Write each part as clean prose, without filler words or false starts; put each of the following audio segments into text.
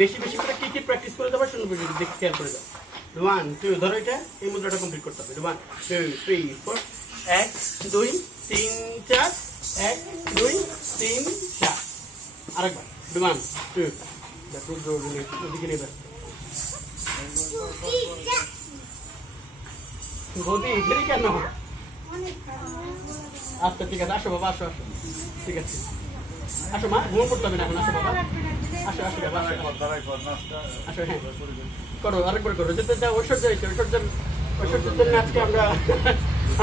বেশি বেশি করে কি প্র্যাকটিস করে দেবো শুনবো, দেখে খেয়াল করে দাও। 1 2 ধরো, এটা এই মুদ্রাটা কমপ্লিট করতে হবে। 1 2 3 4 1 2 3 4 1 2 3 4 আরেকবার 1 2 দেখো জোরে ওদিকে নেবে বৌদি এখানে কেন? আচ্ছা ঠিক আছে, আসো বাবা, আসো আসো, ঠিক আছে আসো মা, ঘুম করতে হবে না এখন, আসো বাবা, আসো আসো বাবা, আসো। হ্যাঁ করো, আরেকবার করো, যেতে যা ঐশ্বর্য হয়েছে, ঐশ্বর্যের জন্য আজকে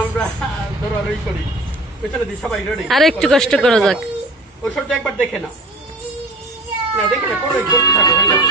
আমরা ধরো আরোই করি, পেছনে দিই সবাই রেডি। আর একটু কষ্ট করা যাক, ঐশ্বর্য একবার দেখে নাও, না দেখে না, করোই করতে থাকো, হয়ে যাবে।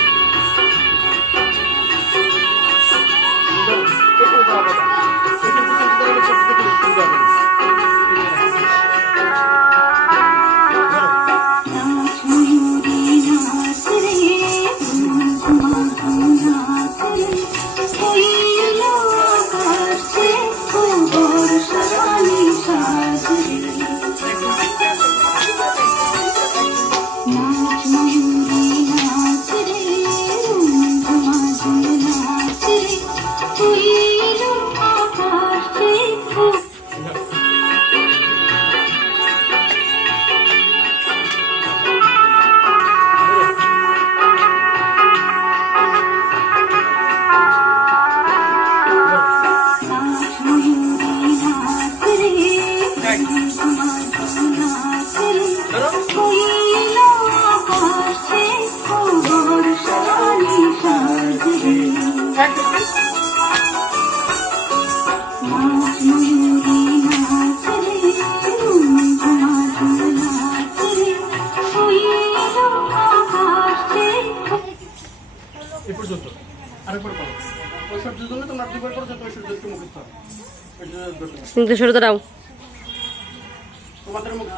সরে দাঁড়াও। তোমাদের মুখ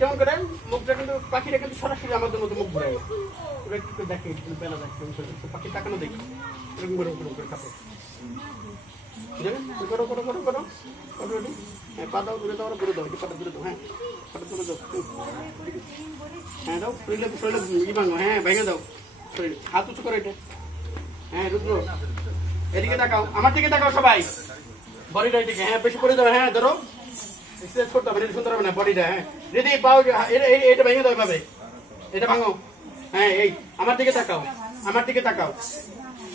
কেমন করে মুখটা কিন্তু পাখিটা কিন্তু সরাসরি আমাদের মতো মুখ ঘুরে একটু দেখে, একটু বেলা দেখে, পাখি তাকানো দেখি এরকম করে করে খাবে। করো করো করো করো করো রেডি। হ্যাঁ পা দাও, দূরে দাও, দূরে দাও, পাটা দূরে দাও, হ্যাঁ পাটা দূরে দাও, হ্যাঁ দাও, শরীরে শরীরে ই ভাঙো, হ্যাঁ ভেঙে দাও, শরীর হাত উঁচু করো এটা। হ্যাঁ রুদ্র এদিকে তাকাও, আমার দিকে তাকাও সবাই, বডিটা এদিকে, হ্যাঁ বেশি করে দাও, হ্যাঁ ধরো এক্সারসাইজ করতে হবে, সুন্দর হবে না বডিটা। হ্যাঁ রেডি, পাও এটা ভেঙে দাও এভাবে, এটা ভাঙো। হ্যাঁ এই আমার দিকে তাকাও, আমার দিকে তাকাও,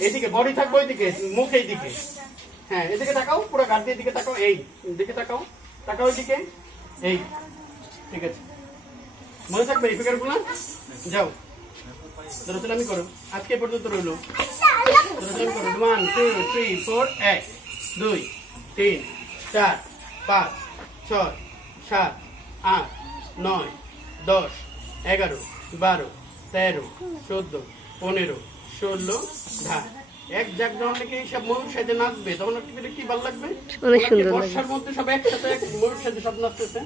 এইদিকে বডি থাকবো, এইদিকে মুখ এইদিকে, হ্যাঁ এদিকে তাকাও, পুরো গাড় দিয়ে দিকে তাকাও, এই দিকে তাকাও, তাকাও এইদিকে, এই ঠিক আছে, মনে থাকবে এই ফিগার গুলো। যাও দরজলামি করো, আজকে পর্যন্ত রইলো, দরজলামি করো। 1 2 3 4 1 2 3 4 5 6 7 8 9 10 11 12 13 14 15, 16 ধা। এক জাগ যখন নাকি সব ময়ূর সাথে নাচবে তখন কি ভালো লাগবে? অনেক সুন্দর লাগবে। বর্ষার মধ্যে সব একসাথে ময়ূর সাথে সব নাচতেছে।